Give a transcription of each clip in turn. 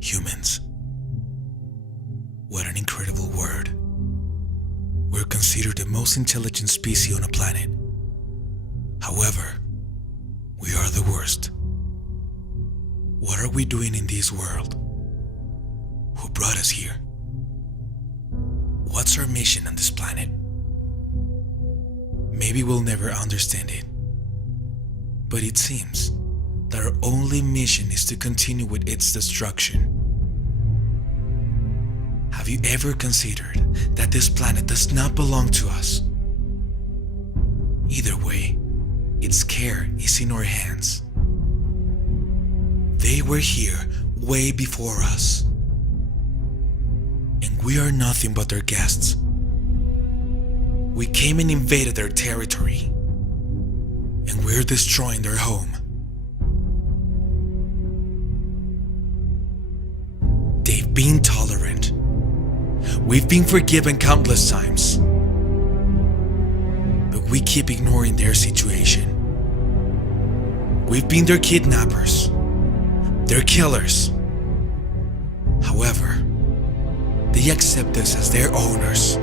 Humans. What an incredible word. We're considered the most intelligent species on a planet. However, we are the worst. What are we doing in this world? Who brought us here? What's our mission on this planet? Maybe we'll never understand it. But it seems that our only mission is to continue with its destruction. Have you ever considered that this planet does not belong to us? Either way, its care is in our hands. They were here way before us, and we are nothing but their guests. We came and invaded their territory, and we're destroying their home. They've been tolerant. We've been forgiven countless times, but we keep ignoring their situation. We've been their kidnappers, their killers. However, they accept us as their owners.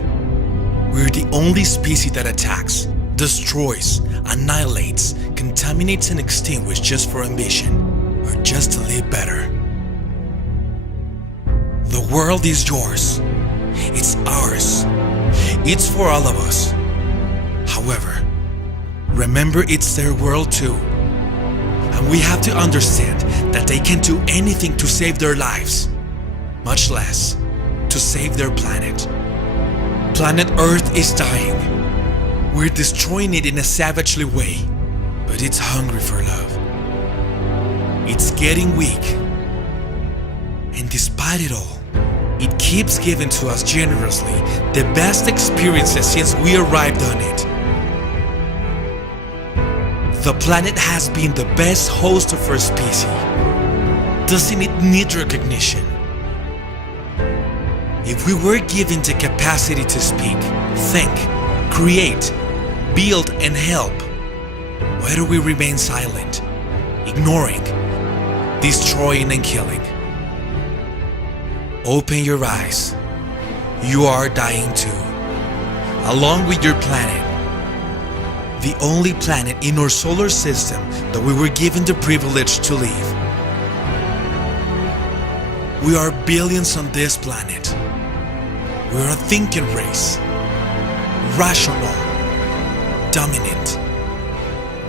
We're the only species that attacks, destroys, annihilates, contaminates and extinguishes just for ambition, or just to live better. The world is yours. It's ours. It's for all of us. However, remember it's their world too. And we have to understand that they can't do anything to save their lives, much less to save their planet. Planet Earth is dying. We're destroying it in a savagely way, but it's hungry for love. It's getting weak. And despite it all, it keeps giving to us generously the best experiences since we arrived on it. The planet has been the best host of our species. Doesn't it need recognition? If we were given the capacity to speak, think, create, build and help, why do we remain silent, ignoring, destroying and killing? Open your eyes. You are dying too, along with your planet. The only planet in our solar system that we were given the privilege to live. We are billions on this planet. We're a thinking race. Rational. Dominant.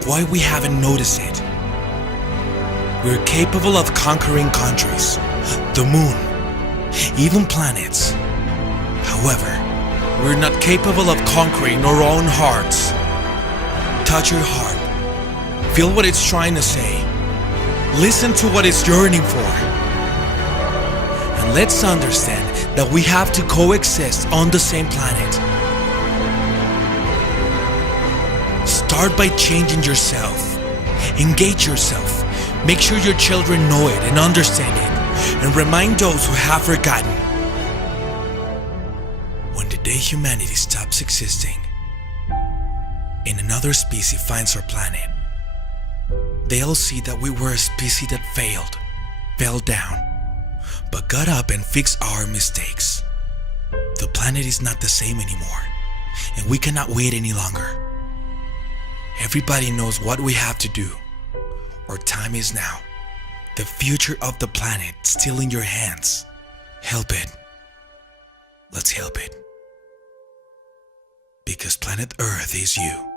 Why we haven't noticed it? We're capable of conquering countries, the moon, even planets. However, we're not capable of conquering our own hearts. Touch your heart. Feel what it's trying to say. Listen to what it's yearning for. And let's understand that we have to coexist on the same planet. Start by changing yourself. Engage yourself. Make sure your children know it and understand it. And remind those who have forgotten. When the day humanity stops existing and another species finds our planet, they'll see that we were a species that failed, fell down, but got up and fixed our mistakes. The planet is not the same anymore, and we cannot wait any longer. Everybody knows what we have to do. Our time is now. The future of the planet is still in your hands. Help it. Let's help it. Because planet Earth is you.